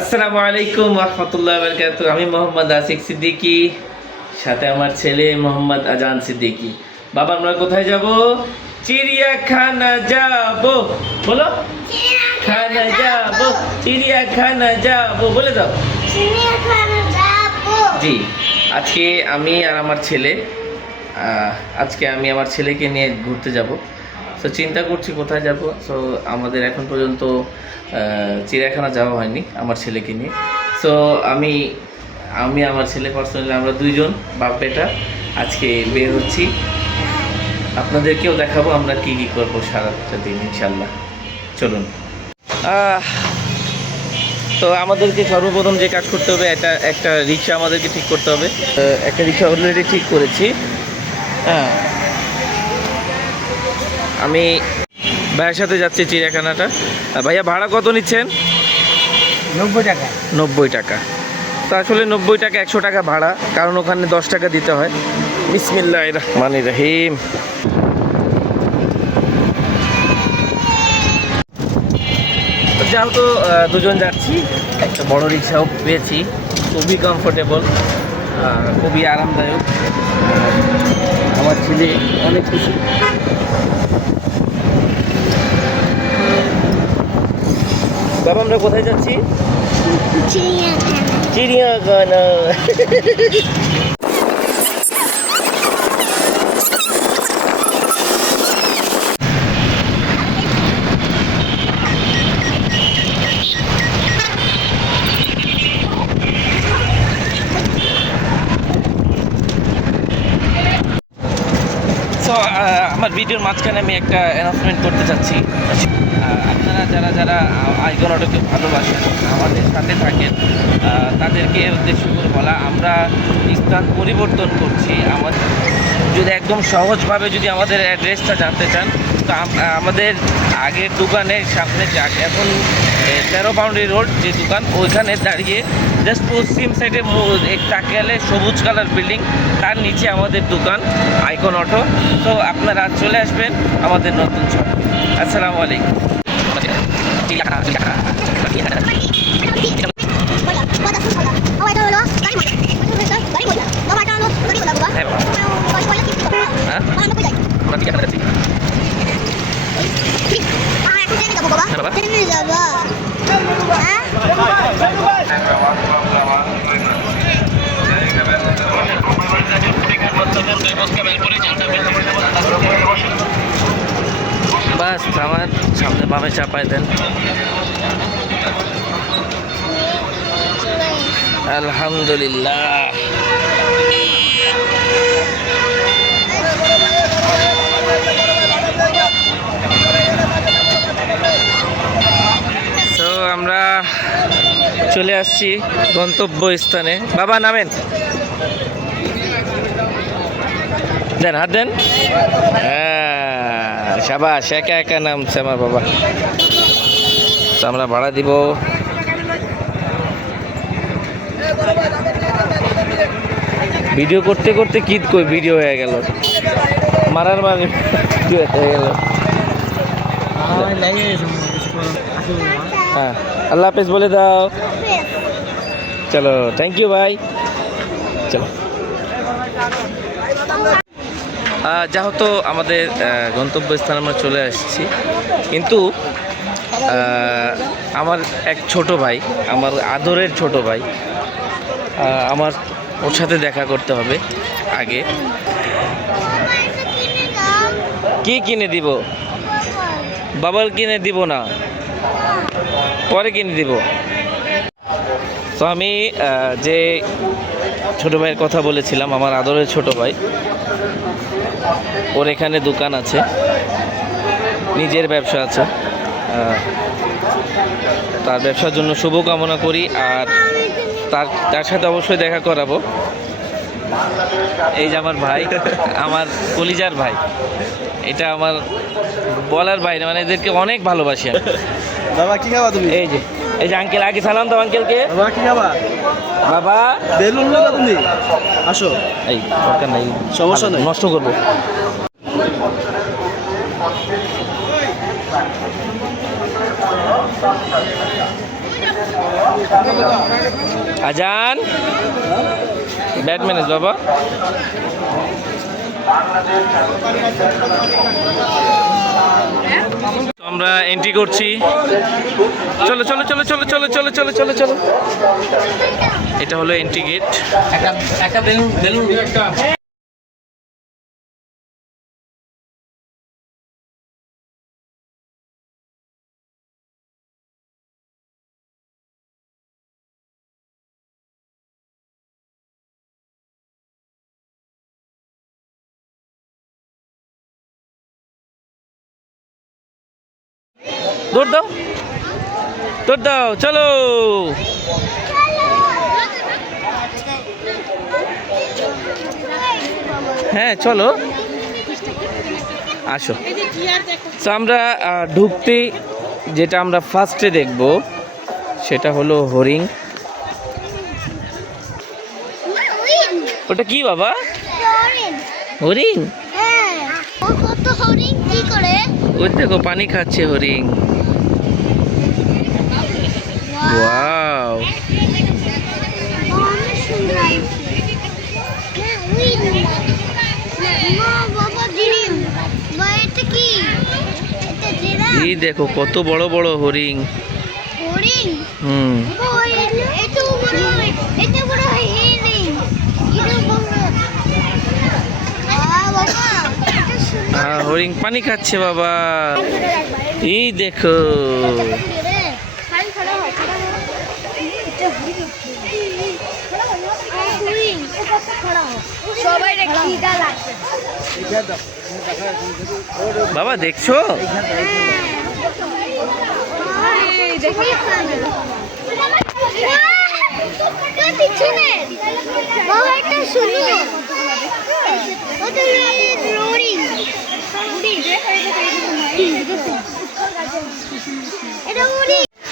আসসালামু আলাইকুম রহমতুল্লাহ বরকাত। আমি মোহাম্মদ আসিক সিদ্দিকী, সাথে আমার ছেলে মোহাম্মদ আজান সিদ্দিকী। বাবা আমরা কোথায় যাব? চিড়িয়াখানা যাব। বলো, খানা যাব, চিড়িয়াখানা যাব। বলে দাও, চিড়িয়াখানা যাব। জি। আজকে আমি আর আমার ছেলে আজকে আমি আমার ছেলেকে নিয়ে ঘুরতে যাব। তো চিন্তা করছি কোথায় যাব। সো আমাদের এখন পর্যন্ত চিড়িয়াখানা যাওয়া হয়নি আমার ছেলেকে নিয়ে। সো আমি আমার ছেলে পার্সোনালি আমরা দুইজন বাপ বেটা আজকে বের হচ্ছি। আপনাদেরকেও দেখাবো আমরা কি কি করবো সারাটা দিন ইনশাল্লাহ। চলুন। তো আমাদেরকে সর্বপ্রথম যে কাজ করতে হবে, একটা রিক্সা আমাদেরকে ঠিক করতে হবে। একটা রিক্সা অলরেডি ঠিক করেছি। হ্যাঁ, আমি ভাইয়ের সাথে যাচ্ছি চিড়িয়াখানাটা। ভাইয়া ভাড়া কত নিচ্ছেন? 90 টাকা। 90 টাকা। তো আসলে 90 টাকা 100 টাকা ভাড়া, কারণ ওখানে 10 টাকা দিতে হয়। বিসমিল্লাহির রহমানির রহিম। যেহেতু দুজন যাচ্ছি, একটা বড় রিক্সাও পেয়েছি, খুবই কমফোর্টেবল, খুবই আরামদায়ক। আমার ছেলে অনেক খুশি। বাবা আমরা কোথায় যাচ্ছি? চিড়িয়াখানা। সো আমার ভিডিওর মাঝখানে আমি একটা অ্যানাউন্সমেন্ট করতে চাচ্ছি। আপনারা যারা যারা আইকন অটোকে ভালোবাসেন, আমাদের সাথে থাকেন, তাদেরকে উদ্দেশ্য করে বলা, আমরা স্থান পরিবর্তন করছি। আমাদের যদি একদম সহজভাবে যদি আমাদের অ্যাড্রেসটা জানতে চান, তো আমাদের আগের দোকানের সামনে যাক, এখন 13 বাউন্ডারি রোড যে দোকান, ওইখানে দাঁড়িয়ে জাস্ট পশ্চিম সাইডে তাকিয়ালে সবুজ কালার বিল্ডিং, তার নিচে আমাদের দোকান আইকন অটো। তো আপনারা চলে আসবেন আমাদের নতুন শপ। আসসালামু আলাইকুম। বাস আমার সামনে বামে চাপাই দেন। আলহামদুলিল্লাহ। তো আমরা চলে আসছি গন্তব্য স্থানে। বাবা নামেন, দেন হাত দেন। হ্যাঁ শাবাশ, একা একা নামছে আমার বাবা। তো আমরা ভাড়া দিব। ভিডিও করতে করতে কি কই ভিডিও হয়ে গেল, মারার মানে ভিডিও হয়ে গেল। হ্যাঁ, আল্লাহ হাফেজ বলে দাও। চলো, থ্যাংক ইউ ভাই। চলো। যেহেতু আমাদের গন্তব্যস্থানে আমরা চলে আসছি, কিন্তু আমার এক ছোট ভাই, আমার আদরের ছোট ভাই, আমার ওর সাথে দেখা করতে হবে আগে। কি কিনে দিব? বাবার কিনে দিব না, পরে কিনে দিব। তো আমি যে ছোট ভাইয়ের কথা বলেছিলাম, আমার আদরের ছোট ভাই, ওর এখানে দোকান আছে, নিজের ব্যবসা আছে। তার ব্যবসার জন্য শুভকামনা করি, আর তার সাথে অবশ্যই দেখা করাবো। এই যে আমার ভাই, আমার কলিজার ভাই, এটা আমার বলার বাইরে, মানে এদেরকে অনেক ভালোবাসি। বাবা কি খাবা তুমি? এই যে আঙ্কেল, আগে সালাম দাও আঙ্কেলকে। বাবা কি খাবা? বাবা বেলুন না তুমি, আসো। এই দরকার নাই, সমস্যা নেই, নষ্ট করবো। আজান ব্যাট ম্যানেজ বাবা। আমরা এন্ট্রি করছি। চলো চলো চলো চলো চলো চলো চলো চলো চলো। এটা হলো এন্ট্রি গেট। একটা বেলুন বেলুন একটা দৌড় দাও দৌড় দাও চলো। হ্যাঁ চলো আসো। তো আমরা ঢুকতেই যেটা আমরা ফার্স্টে দেখব সেটা হলো হরিণ। ওটা কি বাবা? হরিণ। ওই দেখো পানি খাচ্ছে হরিণ। ওয়াও এই দেখো কত বড় বড় হরিণ। হুম হরিণ পানি খাচ্ছে বাবা। এই দেখো বাবা দেখছো?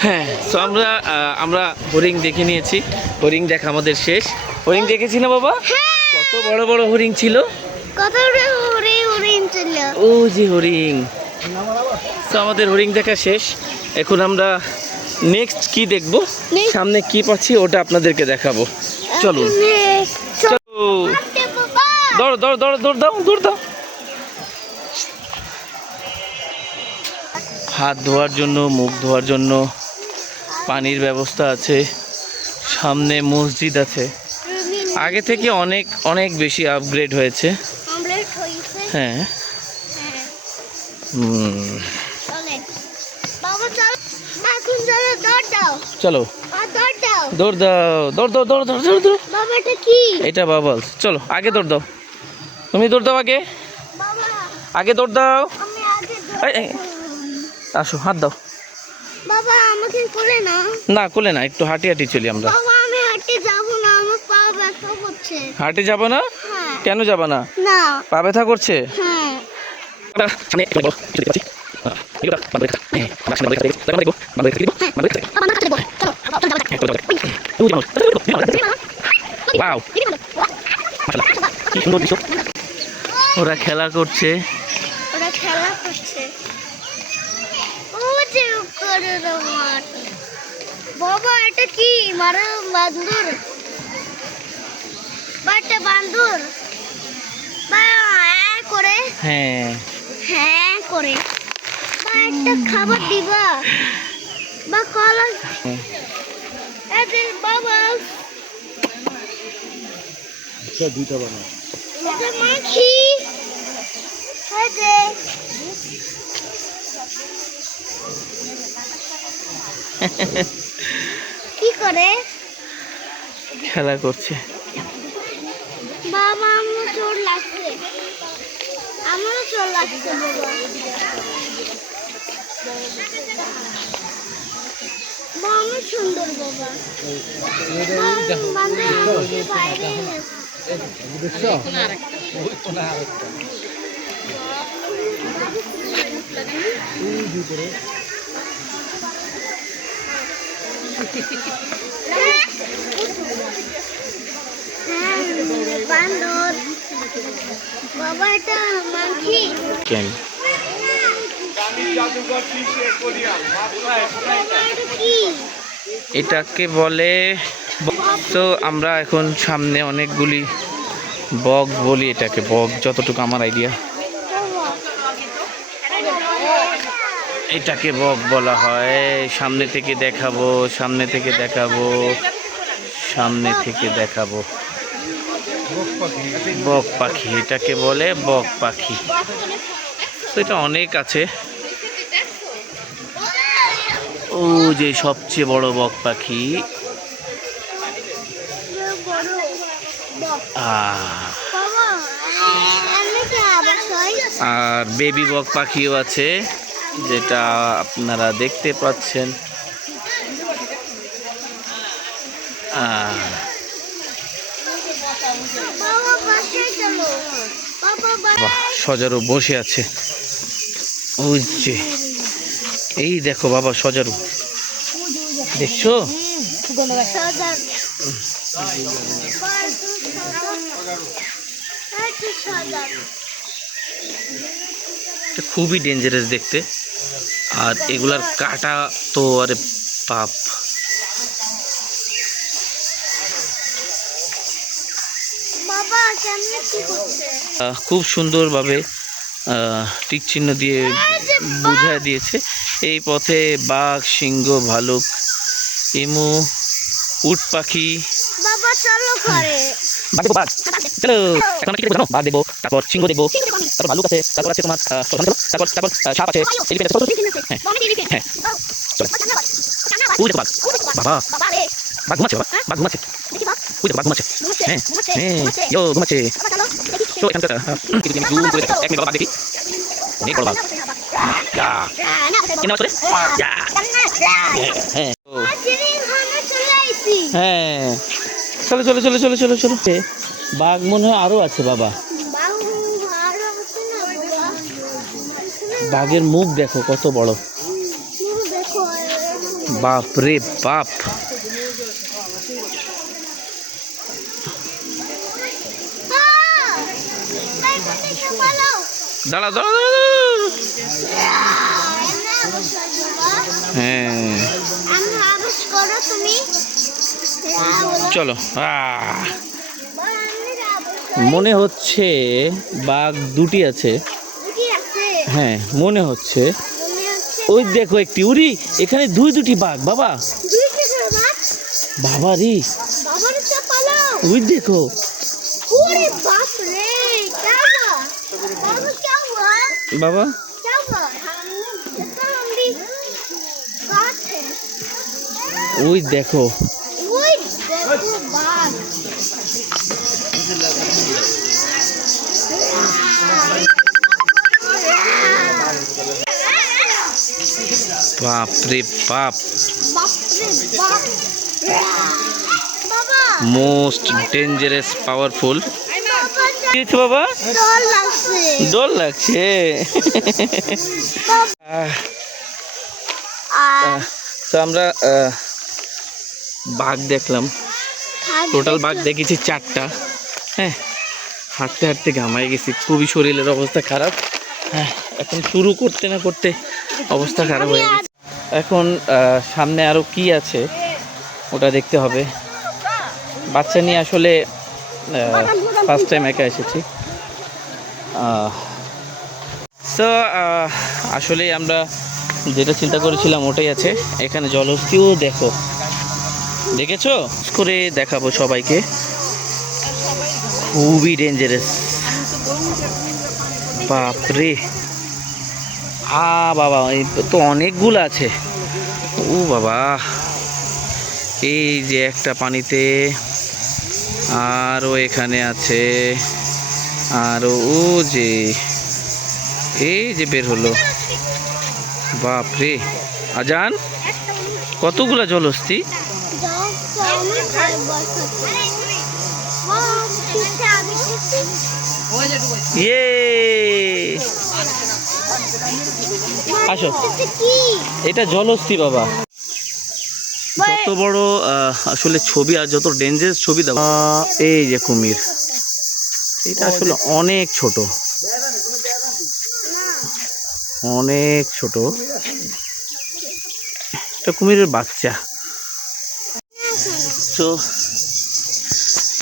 হ্যাঁ তো আমরা হরিণ দেখে নিয়েছি। হরিণ দেখা আমাদের শেষ। হরিণ দেখেছি না বাবা? কত বড় বড় হরিণ ছিল। ও যে হরিণ। তো আমাদের হরিণ দেখা শেষ। এখন আমরা নেক্সট কি দেখব, সামনে কি পাচ্ছি ওটা আপনাদেরকে দেখাবো। চলুন চলো দৌড় দৌড় দৌড় দৌড় দাও দৌড় দাও। হাত ধোয়ার জন্য মুখ ধোয়ার জন্য পানির ব্যবস্থা আছে। সামনে মসজিদ আছে। আগে থেকে অনেক অনেক বেশি আপগ্রেড হয়েছে। হ্যাঁ চলো দৌড় দাও দৌড় দাও দৌড় দৌড় দৌড় দৌড়। এটা বাবলস। চলো আগে দৌড় দাও। তুমি দৌড় দাও আগে আগে দৌড় দাও। আসো হাত দাও। বাবা আমাকে কোলে না। না কোলে না, একটু হাঁটি হাঁটি চলি আমরা। বাবা আমি হাঁটতে যাব না, আমার পা ব্যথা করছে। হাঁটে যাব না? হ্যাঁ। কেন যাব না? না পা ব্যথা করছে? হ্যাঁ। ওরা খেলা করছে। ওরা খেলা করছে। ও যে করে মাঠ। বাবা এটা কি মারা বান্দর? বাটা বান্দর। বা করে। হ্যাঁ হ্যাঁ করে। বা একটা খাবার দিবা। বা কলা। এদের বাবা। আচ্ছা দুইটা বানাও। এটা মাখি। হ্যাঁ কি করে? খেলা করছে। বাবা আমার চোর লাগছে। আমারও চোর লাগছে বাবা। বাবা সুন্দর বাবা। বাইরে দেখছো? বান্দর বাবা এটা মাখি কেন বাবা এটা কি এটাকে বলে তো আমরা এখন সামনে অনেকগুলি বক বলি, এটাকে বক যতটুকু আমার আইডিয়া, এটাকে বক বলা হয়। সামনে থেকে দেখাবো, সামনে থেকে দেখাবো, সামনে থেকে দেখাবো। বক পাখি, এটাকে বলে বক পাখি। তো এটা অনেক আছে। ও যে সবচেয়ে বড় বক পাখি, আর বেবি বক পাখিও আছে, যেটা আপনারা দেখতে পাচ্ছেন। সজারু বসে আছে, ওই যে এই দেখো বাবা সজারু, দেখছো? খুবই ডেঞ্জারাস দেখতে, আর এগুলার কাটা তো আরে বাপ। খুব সুন্দরভাবে টিক চিহ্ন দিয়ে বুঝায় দিয়েছে। এই পথে বাঘ, সিংহ, ভালুক, এমু, উট পাখি। চলো এখন কি দেখবো জানো? বাঘ দেখবো, তারপর সিংহ দেখবো, তারপর ভালুক আছে, তারপর আছে তোমার তারপর সাপ আছে, এলিফ্যান্ট আছে। হ্যাঁ ওই দেখো বাঘ, বাবা বাঘ ঘুমাচ্ছে, বাবা বাঘ ঘুমাচ্ছে, ওই দেখো বাঘ ঘুমাচ্ছে। হ্যাঁ হ্যাঁ ইয়ো ঘুমাচ্ছে। তো এখানকার জুম করে দেখো, এক মিনিট বাঘ দেখি, অনেক বড় বাঘ। হ্যাঁ চলো চলো চলো চলো চলো চলো। বাঘ মনে হয় আরো আছে বাবা। বাঘের মুখ দেখো কত বড়, বাপ রে বাপ। দাঁড়া দাঁড়া দাঁড়া। হ্যাঁ চলো। মনে হচ্ছে বাঘ দুটি আছে, হ্যাঁ মনে হচ্ছে। ওই দেখো একটি উড়ি, এখানে দুটি বাঘ বাবা। বাবা রে, ওই দেখো। বাবা ওই দেখো, বাপ রে বাপ। Most dangerous powerful. কি হয়েছে বাবা? ডর লাগছে। তো আমরা বাঘ দেখলাম, টোটাল বাঘ দেখেছি 4টা। হ্যাঁ হাঁটতে হাঁটতে ঘামাই গেছি, খুবই শরীরের অবস্থা খারাপ। হ্যাঁ এখন শুরু করতে না করতে অবস্থা খারাপ হয়ে গেছে। এখন সামনে আরও কি আছে ওটা দেখতে হবে। বাচ্চা নিয়ে আসলে ফার্স্ট টাইম একা এসেছি। তো আসলে আমরা যেটা চিন্তা করেছিলাম ওটাই আছে। এখানে জলহস্তিও দেখো, দেখেছো? করে দেখাবো সবাইকে, খুবই ডেঞ্জারাস। বাপরে বাবা, এই তো অনেকগুলো আছে। ও বাবা, এই যে একটা পানিতে, আরও এখানে আছে, আরও ও যে এই যে বের হলো। বাপরে আজান, কতগুলা জলহস্তি। ইয়ে আসো, এটা জলহস্তি বাবা। যত বড় আসলে ছবি আর যত ডেঞ্জারাস ছবি দাও। এই যে কুমির, এটা আসলে অনেক ছোট, অনেক ছোট। এটা কুমিরের বাচ্চা।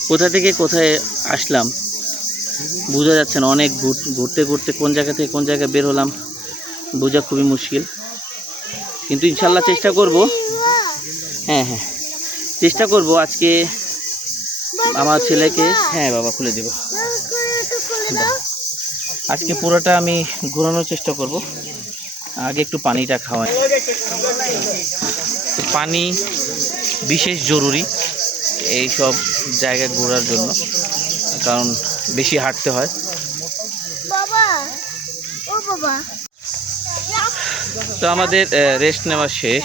কোথা থেকে কোথায় আসলাম বোঝা যাচ্ছে না। অনেক ঘুরতে ঘুরতে কোন জায়গা থেকে কোন জায়গায় বের হলাম বোঝা খুবই মুশকিল, কিন্তু ইনশাল্লাহ চেষ্টা করব। হ্যাঁ হ্যাঁ, চেষ্টা করব আজকে আমার ছেলেকে। হ্যাঁ বাবা, খুলে দেব। আজকে পুরোটা আমি ঘোরানোর চেষ্টা করব। আগে একটু পানিটা খাওয়াই। পানি বিশেষ জরুরি এই সব জায়গায় ঘোরার জন্য, কারণ বেশি হাঁটতে হয়। বাবা, ও বাবা, তো আমাদের রেস্ট নেওয়া শেষ।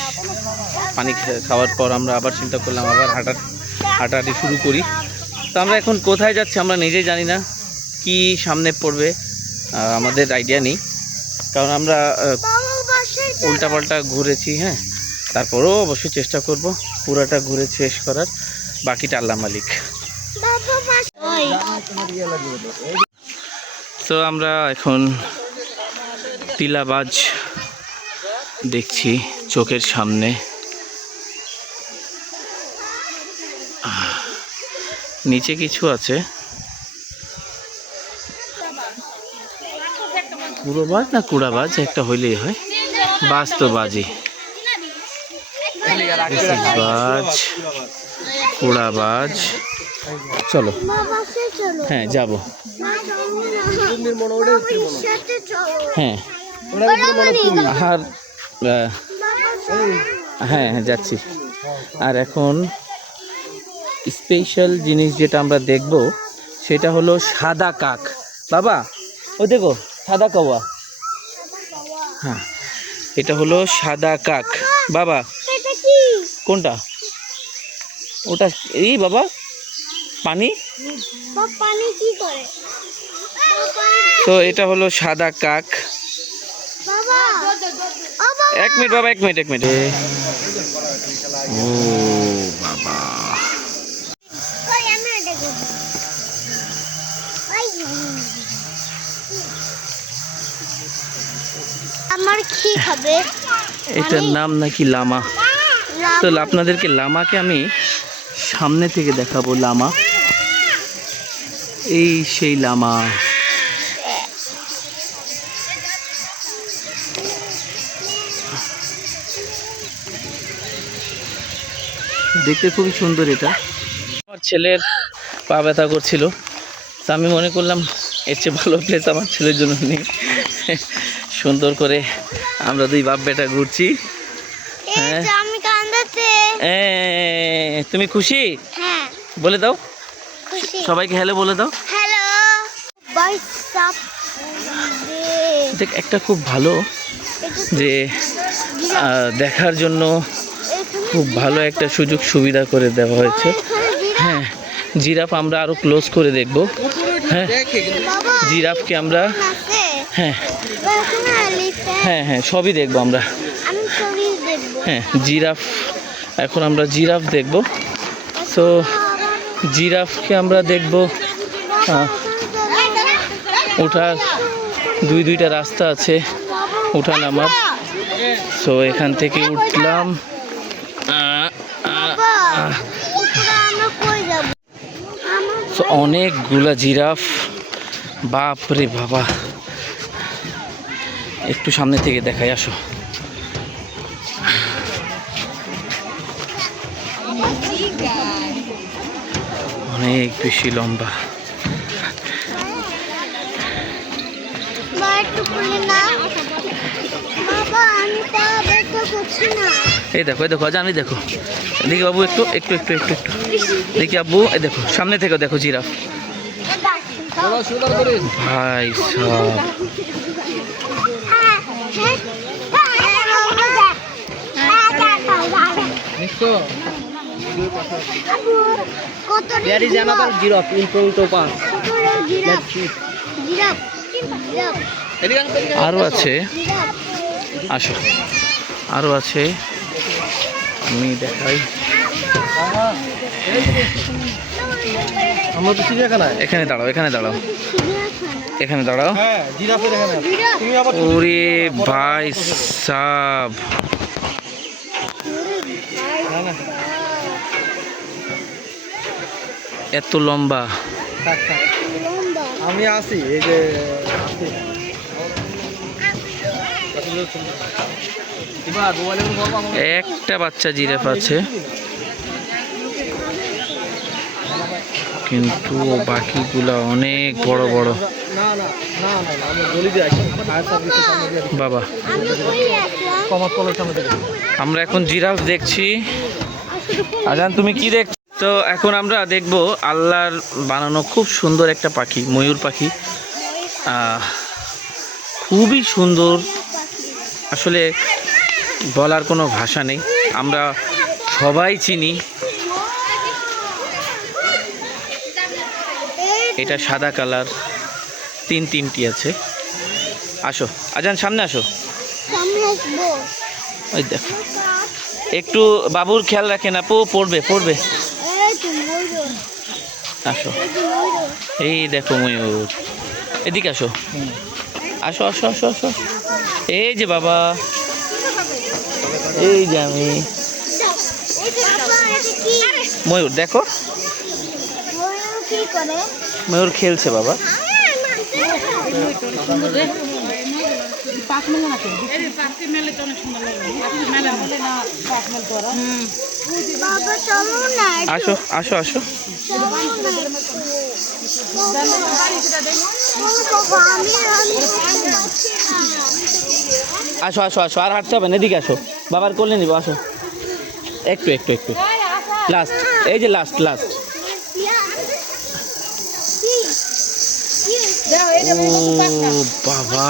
পানি খাওয়ার পর আমরা আবার চিন্তা করলাম আবার হাঁটাহাঁটি শুরু করি। তো আমরা এখন কোথায় যাচ্ছি আমরা নিজেই জানি না, কি সামনে পড়বে আমাদের আইডিয়া নেই, কারণ আমরা উল্টাপাল্টা ঘুরেছি। হ্যাঁ, তারপরেও অবশ্যই চেষ্টা করব পুরাটা ঘুরে শেষ করার, বাকিটা আল্লাহ মালিক। তো আমরা এখন টিলাবাজ দেখছি চোখের সামনে। নিচে কিছু আছে, পুরোবাজ না কুড়াবাজ একটা হইলেই হয়। বাজ তো বাজি, বাজ কুড়াবাজ। চলো, হ্যাঁ যাব। হ্যাঁ আর হ্যাঁ হ্যাঁ যাচ্ছি। আর এখন স্পেশাল জিনিস যেটা আমরা দেখব সেটা হলো সাদা কাক। বাবা, ও দেখো সাদা কাওয়া। হ্যাঁ, এটা হলো সাদা কাক। বাবা, কোনটা? ওটা এই বাবা পানি। তো এটা হলো সাদা কাক। এক মিনিট বাবা, এক মিনিট। ও বাবা, আমার কি খাবে? এটার নাম নাকি লামা। তো আপনাদেরকে লামাকে আমি সামনে থেকে দেখাবো। লামা, এই সেই লামা। দেখতে খুবই সুন্দর। এটা আমার ছেলের পা ব্যথা করছিল, তো আমি মনে করলাম এর চেয়ে ভালো প্লেস আমার ছেলের জন্য নেই। সুন্দর করে আমরা দুই বাপ বেটা ঘুরছি। হ্যাঁ, তুমি খুশি? হ্যাঁ, বলে দাও খুশি। সবাইকে হ্যালো বলে দাও। হ্যালো দেখ, একটা খুব ভালো যে দেখার জন্য খুব ভালো একটা সুযোগ সুবিধা করে দেওয়া হয়েছে। হ্যাঁ, জিরাফ আমরা আরও ক্লোজ করে দেখব। হ্যাঁ, জিরাফকে আমরা হ্যাঁ হ্যাঁ হ্যাঁ সবই দেখবো আমরা। হ্যাঁ, জিরাফ, এখন আমরা জিরাফ দেখব। তো জিরাফকে আমরা দেখব। ওঠার দুইটা রাস্তা আছে ওঠা নামার। সো এখান থেকে উঠলাম। তো অনেকগুলা জিরাফ, বাপ রে বাবা। একটু সামনে থেকে দেখাই, আসো। অনেক বেশি লম্বা। এই দেখো, এই দেখো জানি, দেখো দেখি বাবু, একটু একটু একটু একটু একটু দেখি আব্বু। এই দেখো সামনে থেকে দেখো জিরাফ। ভাই সাব, আরো আছে, আসো আরো আছে, আমি দেখাই। আমরা তো চিড়িয়াখানায়। এখানে দাঁড়াও, এখানে দাঁড়াও, এখানে দাঁড়াও। হ্যাঁ, জিরাফের এখানে। তুমি আবার ওরে ভাই সাব, এত লম্বা। থাক থাক, লম্বা। আমি আসি, এই যে আসি। এবার মোবাইলে কোনো গল্প আমার একটা বাচ্চা জিরাফ আছে, কিন্তু বাকিগুলা অনেক বড় বড়। না না না না না, আমি বলি দিয়ে আসি ফায়ার সার্ভিসের সামনে দিয়ে বাবা, আমি কই আসলাম? কমার কলের সামনে দিয়ে। আমরা এখন জিরাফ দেখছি। আজান তুমি কি দেখ? তো এখন আমরা দেখব আল্লাহর বানানো খুব সুন্দর একটা পাখি, ময়ূর পাখি। খুবই সুন্দর, আসলে বলার কোনো ভাষা নেই। আমরা সবাই চিনি। এটা সাদা কালার, তিনটি আছে। আসো আজান, সামনে আসো। সামনে আসবো। ওই দেখো, একটু বাবুর খেয়াল রাখেন আপু, পড়বে। এই তো ময়ূর। আসো, এই তো ময়ূর। এই দেখো ময়ূর, এদিকে আসো। আসো আসো আসো আসো, এই যে বাবা, এই যে আমি। এই যে বাবা, এটা কি? ময়ূর দেখো, ময়ূর কি করে? ময়ূর খেলছে বাবা। বাবা চলো না একটু। আসো আসো আসো, চলো না একটু। বাবা, আমি উঠতে পারছি না। আসো আসো আসো, আর হাঁটতে হবে না, এদিকে আসো, বাবার কোলে নিব। আসো, একটু একটু একটু, লাস্ট, এই যে লাস্ট। ও বাবা,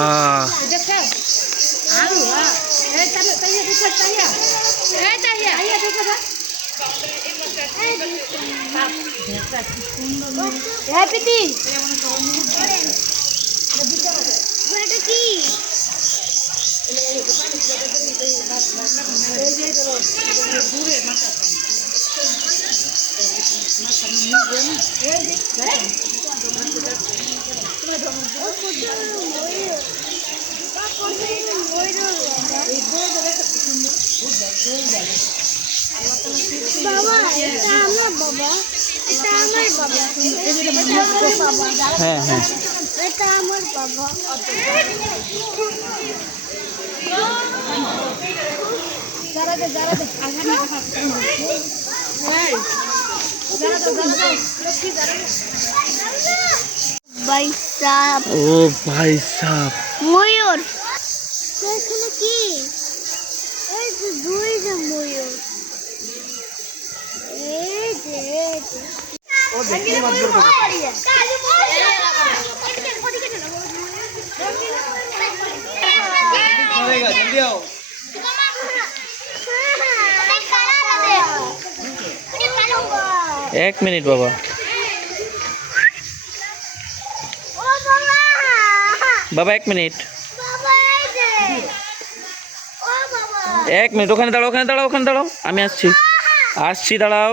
এটা কি? বাবা, এটা আমার বাবা। এটা আমার বাবা। এটা আমার বাবা। হ্যাঁ হ্যাঁ, এটা আমার বাবা। ভাই সাহেব, ও ভাই সাহ, ময়ূর। তো এখানে কি? এই যে দুইটা ময়ূর। এই যে ও দেখি মাছ ধরবে। চলেগা, জলদি आओ। 1 মিনিট বাবা। বাবা 1 মিনিট, 1 মিনিট, ওখানে দাঁড়াও, ওখানে দাঁড়াও, আমি আসছি, দাঁড়াও।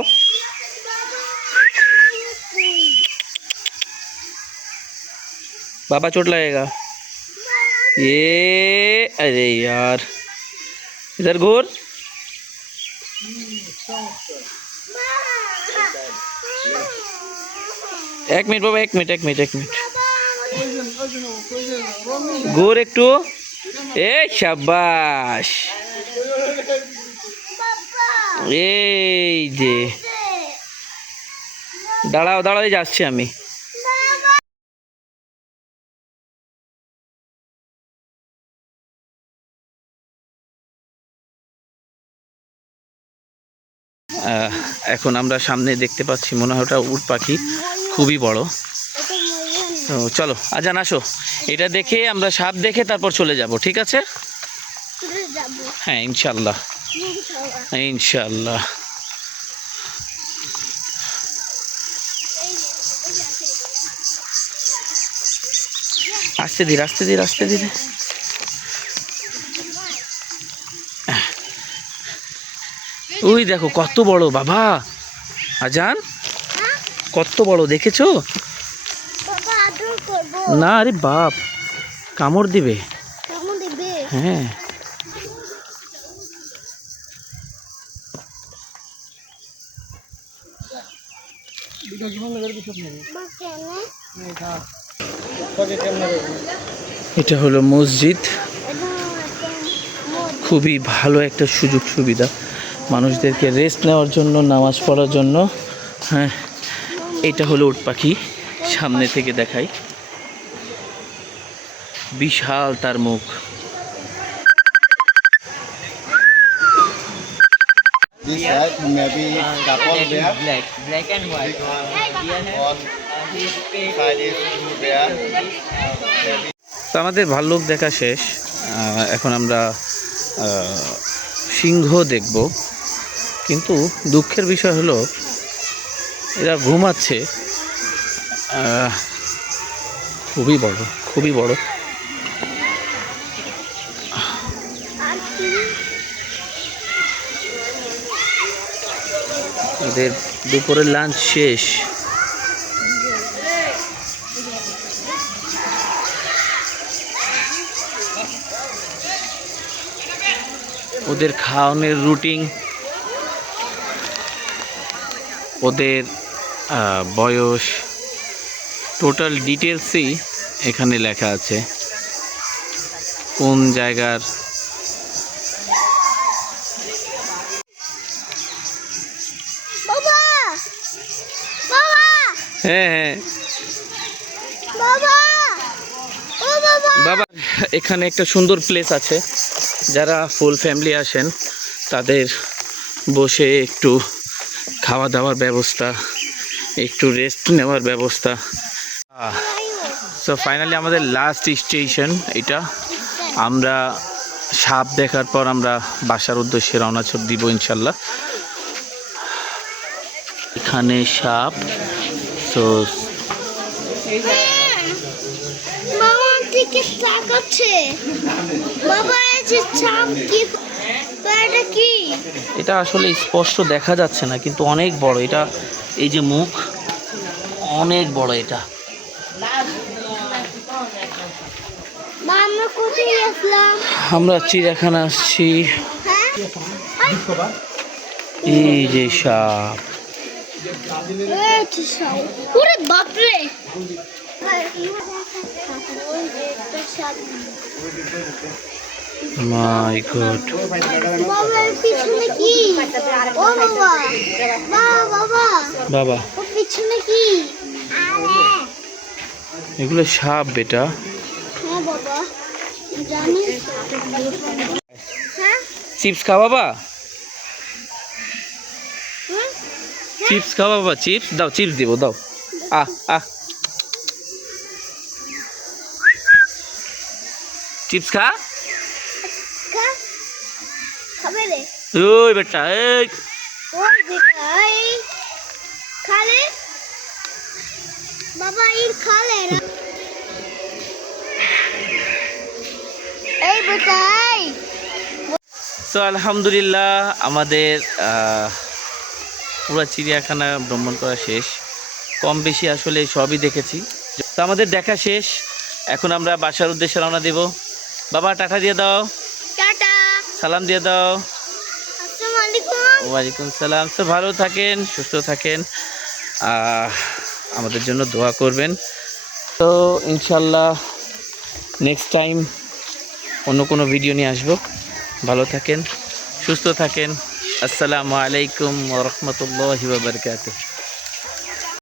बाबा चोट लगेगा। ये अरे यार, इधर घूर। एक मिनट बाबा, एक मिनट घूर एक टू। ए शाबाश, এই যে দাঁড়াও, এই যাচ্ছি আমি। এখন আমরা সামনে দেখতে পাচ্ছি, মনে হয় ওটা উট পাখি, খুবই বড়। তো চলো আজান আসো, এটা দেখে আমরা সাপ দেখে তারপর চলে যাব, ঠিক আছে? হ্যাঁ ইনশাল্লাহ, ইনশাল্লাহ। আস্তে ধীরে, আস্তে ধীরে। ওই দেখো কত বড় বাবা, আজান কত বড়, দেখেছো? না আরে বাপ, কামড় দিবে। হ্যাঁ, এটা হলো মসজিদ, খুবই ভালো একটা সুযোগ সুবিধা মানুষদেরকে রেস্ট নেওয়ার জন্য, নামাজ পড়ার জন্য। হ্যাঁ, এটা হলো উট পাখি, সামনে থেকে দেখাই, বিশাল তার মুখ। This side maybe couple bear. black and white. One side is two bear. তো আমাদের ভাল্লুক দেখা শেষ, এখন আমরা সিংহ দেখব। কিন্তু দুঃখের বিষয় হলো এরা ঘুমাচ্ছে, খুবই বড়, খুবই বড়। এদের দুপুরের লাঞ্চ শেষ। ওদের খাওয়ানোর রুটিন, ওদের বয়স, টোটাল ডিটেলসই এখানে লেখা আছে। কোন জায়গার বাবা বাবা হ্যাঁ হ্যাঁ বাবা ও বাবা বাবা, এখানে একটা সুন্দর প্লেস আছে, যারা ফুল ফ্যামিলি আসেন তাদের বসে একটু খাওয়া দাওয়ার ব্যবস্থা, একটু রেস্ট নেওয়ার ব্যবস্থা। সো ফাইনালি আমাদের লাস্ট স্টেশন এটা। আমরা সাপ দেখার পর আমরা বাসার উদ্দেশ্যে রওনা দিব ইনশাল্লাহ। এখানে সাপ, সো বাবা দিকে তাকাচ্ছে। বাবা এই যে ছাপ কি, এটা কি? এটা আসলে স্পষ্ট দেখা যাচ্ছে না, কিন্তু অনেক বড় এটা। এই যে মুখ অনেক বড় এটা। মা আমরা কোথায় আসলাম? আমরা চিড়িয়াখানা আসছি। হ্যাঁ এই যে সাপ, এই যে সাপ। ওরে বাপ রে, মাই গড। বাবা এর পিছনে কি? ও বাবা বাবা বাবা ও পিছনে কি? এগুলো সাপ বেটা। হ্যাঁ বাবা জানি। হ্যাঁ চিপস খা বাবা, হ্যাঁ চিপস খা বাবা, চিপস দাও, চিপস দিব দাও। আহ আহ, চিপস খা। খাবে রে। ওই বেটা, এই ওই বেটা এই খালে বাবা এর খালে এই বেটা এই। সো আলহামদুলিল্লাহ আমাদের পুরো চিড়িয়াখানা ভ্রমণ করা শেষ। কম বেশি আসলে সবই দেখেছি। তো আমাদের দেখা শেষ, এখন আমরা বাসার উদ্দেশ্যে রওনা দেব। বাবা টাটা দিয়ে দাও, টাটা, সালাম দিয়ে দাও। আসসালামু আলাইকুম। ওয়ালাইকুম সালাম। সো ভালো থাকেন, সুস্থ থাকেন, আমাদের জন্য দোয়া করবেন। তো ইনশাল্লাহ নেক্সট টাইম অন্য কোনো ভিডিও নিয়ে আসবো। ভালো থাকেন, সুস্থ থাকেন। আসসালামু আলাইকুম ওয়া রাহমাতুল্লাহি ওয়া বারাকাতুহু।